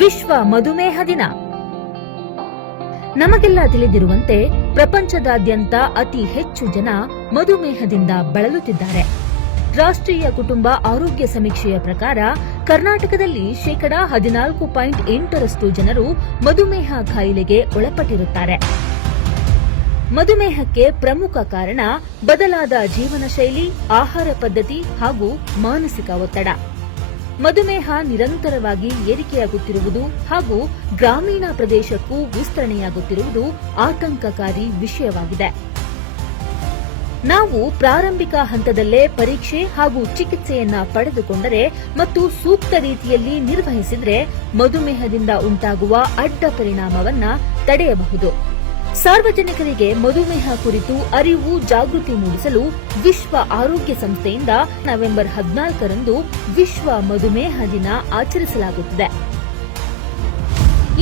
ವಿಶ್ವ ಮಧುಮೇಹ ದಿನ. ನಮಗೆಲ್ಲ ತಿಳಿದಿರುವಂತೆ ಪ್ರಪಂಚದಾದ್ಯಂತ ಅತಿ ಹೆಚ್ಚು ಜನ ಮಧುಮೇಹದಿಂದ ಬಳಲುತ್ತಿದ್ದಾರೆ. ರಾಷ್ಟ್ರೀಯ ಕುಟುಂಬ ಆರೋಗ್ಯ ಸಮೀಕ್ಷೆಯ ಪ್ರಕಾರ ಕರ್ನಾಟಕದಲ್ಲಿ 14.8% ಜನರು ಮಧುಮೇಹ ಕಾಯಿಲೆಗೆ ಒಳಪಟ್ಟಿರುತ್ತಾರೆ. ಮಧುಮೇಹಕ್ಕೆ ಪ್ರಮುಖ ಕಾರಣ ಬದಲಾದ ಜೀವನ ಶೈಲಿ, ಆಹಾರ ಪದ್ಧತಿ ಹಾಗೂ ಮಾನಸಿಕ ಒತ್ತಡ. ಮಧುಮೇಹ ನಿರಂತರವಾಗಿ ಏರಿಕೆಯಾಗುತ್ತಿರುವುದು ಹಾಗೂ ಗ್ರಾಮೀಣ ಪ್ರದೇಶಕ್ಕೂ ವಿಸ್ತರಣೆಯಾಗುತ್ತಿರುವುದು ಆತಂಕಕಾರಿ ವಿಷಯವಾಗಿದೆ. ನಾವು ಪ್ರಾರಂಭಿಕ ಹಂತದಲ್ಲೇ ಪರೀಕ್ಷೆ ಹಾಗೂ ಚಿಕಿತ್ಸೆಯನ್ನ ಪಡೆದುಕೊಂಡರೆ ಮತ್ತು ಸೂಕ್ತ ರೀತಿಯಲ್ಲಿ ನಿರ್ವಹಿಸಿದರೆ ಮಧುಮೇಹದಿಂದ ಉಂಟಾಗುವ ಅಡ್ಡ ಪರಿಣಾಮವನ್ನ ತಡೆಯಬಹುದು. ಸಾರ್ವಜನಿಕರಿಗೆ ಮಧುಮೇಹ ಕುರಿತು ಅರಿವು, ಜಾಗೃತಿ ಮೂಡಿಸಲು ವಿಶ್ವ ಆರೋಗ್ಯ ಸಂಸ್ಥೆಯಿಂದ ನವೆಂಬರ್ 14ರಂದು ವಿಶ್ವ ಮಧುಮೇಹ ದಿನ ಆಚರಿಸಲಾಗುತ್ತಿದೆ.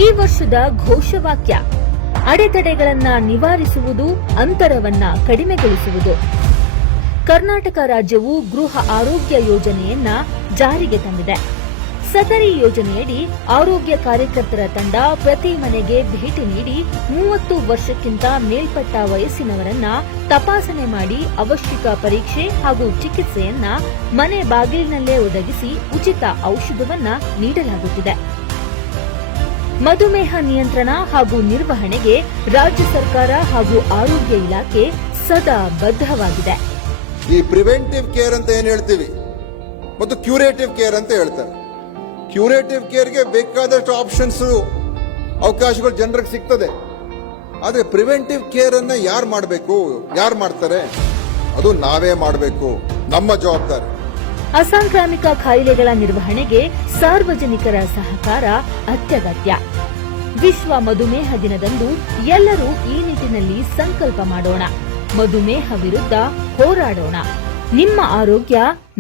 ಈ ವರ್ಷದ ಘೋಷವಾಕ್ಯ ಅಡೆತಡೆಗಳನ್ನು ನಿವಾರಿಸುವುದು, ಅಂತರವನ್ನ ಕಡಿಮೆಗೊಳಿಸುವುದು. ಕರ್ನಾಟಕ ರಾಜ್ಯವು ಗೃಹ ಆರೋಗ್ಯ ಯೋಜನೆಯನ್ನ ಜಾರಿಗೆ ತಂದಿದೆ. ಸದರಿ ಯೋಜನೆಯಡಿ ಆರೋಗ್ಯ ಕಾರ್ಯಕರ್ತರ ತಂಡ ಪ್ರತಿ ಮನೆಗೆ ಭೇಟಿ ನೀಡಿ 30 ವರ್ಷಕ್ಕಿಂತ ಮೇಲ್ಪಟ್ಟ ವಯಸ್ಸಿನವರನ್ನ ತಪಾಸಣೆ ಮಾಡಿ ಅವಶ್ಯಕ ಪರೀಕ್ಷೆ ಹಾಗೂ ಚಿಕಿತ್ಸೆಯನ್ನ ಮನೆ ಬಾಗಿಲಿನಲ್ಲೇ ಒದಗಿಸಿ ಉಚಿತ ಔಷಧವನ್ನ ನೀಡಲಾಗುತ್ತಿದೆ. ಮಧುಮೇಹ ನಿಯಂತ್ರಣ ಹಾಗೂ ನಿರ್ವಹಣೆಗೆ ರಾಜ್ಯ ಸರ್ಕಾರ ಹಾಗೂ ಆರೋಗ್ಯ ಇಲಾಖೆ ಸದಾ ಬದ್ಧವಾಗಿದೆ. ಈ ಪ್ರಿವೆಂಟಿವ್ ಕೇರ್ ಅಂತ ಏನ್ ಹೇಳ್ತೀವಿ ಮತ್ತು ಕ್ಯೂರೇಟಿವ್ ಕೇರ್ ಅಂತ ಹೇಳ್ತಾರೆ. ಕ್ಯೂರೇಟಿವ್ ಕೇರ್ಗೆ ಬೇಕಾದಷ್ಟು ಆಪ್ಷನ್ಸ್, ಅವಕಾಶಗಳು ಜನರಿಗೆ ಸಿಗ್ತದೆ. ಆದ್ರೆ ಪ್ರಿವೆಂಟಿವ್ ಕೇರ್ ಅನ್ನ ಯಾರು ಮಾಡಬೇಕು, ಯಾರು ಮಾಡ್ತಾರೆ? ಅದು ನಾವೇ ಮಾಡಬೇಕು, ನಮ್ಮ ಜವಾಬ್ದಾರಿ. ಅಸಾಂಕ್ರಾಮಿಕ ಕಾಯಿಲೆಗಳ ನಿರ್ವಹಣೆಗೆ ಸಾರ್ವಜನಿಕರ ಸಹಕಾರ ಅತ್ಯಗತ್ಯ. ವಿಶ್ವ ಮಧುಮೇಹ ದಿನದಂದು ಎಲ್ಲರೂ ಈ ನಿಟ್ಟಿನಲ್ಲಿ ಸಂಕಲ್ಪ ಮಾಡೋಣ. ಮಧುಮೇಹ ವಿರುದ್ಧ ಹೋರಾಡೋಣ. ನಿಮ್ಮ ಆರೋಗ್ಯ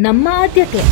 ನಮ್ಮ ಆದ್ಯತೆ.